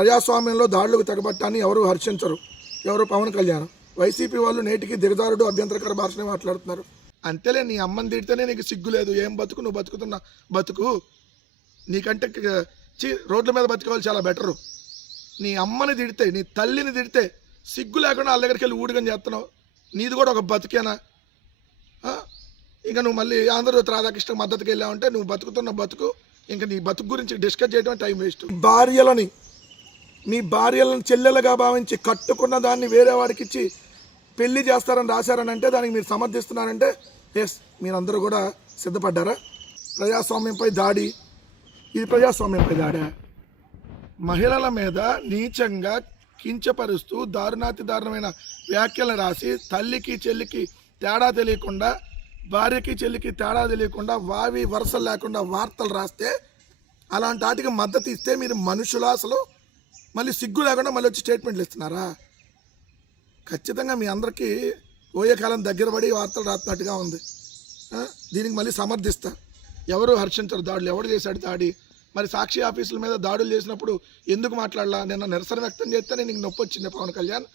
ప్రజాస్వామ్యంలో దాడులకు తెగబట్టాన్ని ఎవరు హర్షించరు, ఎవరు పవన్ కళ్యాణ్. వైసీపీ వాళ్ళు నేటికి దిగజారుడు అభ్యంతరకర భాషనే మాట్లాడుతున్నారు. అంతేలే, నీ అమ్మని తిడితేనే నీకు సిగ్గు లేదు. ఏం బతుకు నువ్వు బతుకుతున్న బతుకు నీకంటే రోడ్ల మీద బతుకోవాలి చాలా బెటరు. నీ అమ్మని తిడితే, నీ తల్లిని తిడితే సిగ్గు లేకుండా వాళ్ళ దగ్గరికి వెళ్ళి ఊడిగని చేస్తున్నావు. నీది కూడా ఒక బతికేనా? ఇంకా నువ్వు మళ్ళీ ఆంధ్రజ్యోతి రాధాకృష్ణ మద్దతుకి వెళ్ళావంటే నువ్వు బతుకుతున్న బతుకు, ఇంకా నీ బతుకు గురించి డిస్కస్ చేయడం టైం వేస్ట్. మీ భార్యలను చెల్లెలుగా భావించి కట్టుకున్న దాన్ని వేరే వాడికి ఇచ్చి పెళ్లి చేస్తారని రాశారని అంటే దానికి మీరు సమర్థిస్తున్నారంటే ఎస్, మీరందరూ కూడా సిద్ధపడ్డారా? ప్రజాస్వామ్యంపై దాడి, ఇది ప్రజాస్వామ్యంపై దాడా? మహిళల మీద నీచంగా కించపరుస్తూ దారుణాతి దారుణమైన వ్యాఖ్యలు రాసి తల్లికి చెల్లికి తేడా తెలియకుండా, భార్యకి చెల్లికి తేడా తెలియకుండా వావి వరుసలు లేకుండా వార్తలు రాస్తే అలాంటి వాటికి మద్దతు ఇస్తే మీరు మనుషులు అసలు? మళ్ళీ సిగ్గు లేకుండా మళ్ళీ వచ్చి స్టేట్మెంట్లు ఇస్తున్నారా? ఖచ్చితంగా మీ అందరికీ పోయే కాలం దగ్గర పడి వార్తలు రాస్తున్నట్టుగా ఉంది. దీనికి మళ్ళీ సమర్థిస్తా. ఎవరు హర్షించరు దాడులు. ఎవడు చేశాడు దాడి? మరి సాక్షి ఆఫీసుల మీద దాడులు చేసినప్పుడు ఎందుకు మాట్లాడలా? నిన్న నిరసన వ్యక్తం చేస్తేనే నీకు నొప్పి వచ్చింది పవన్ కళ్యాణ్.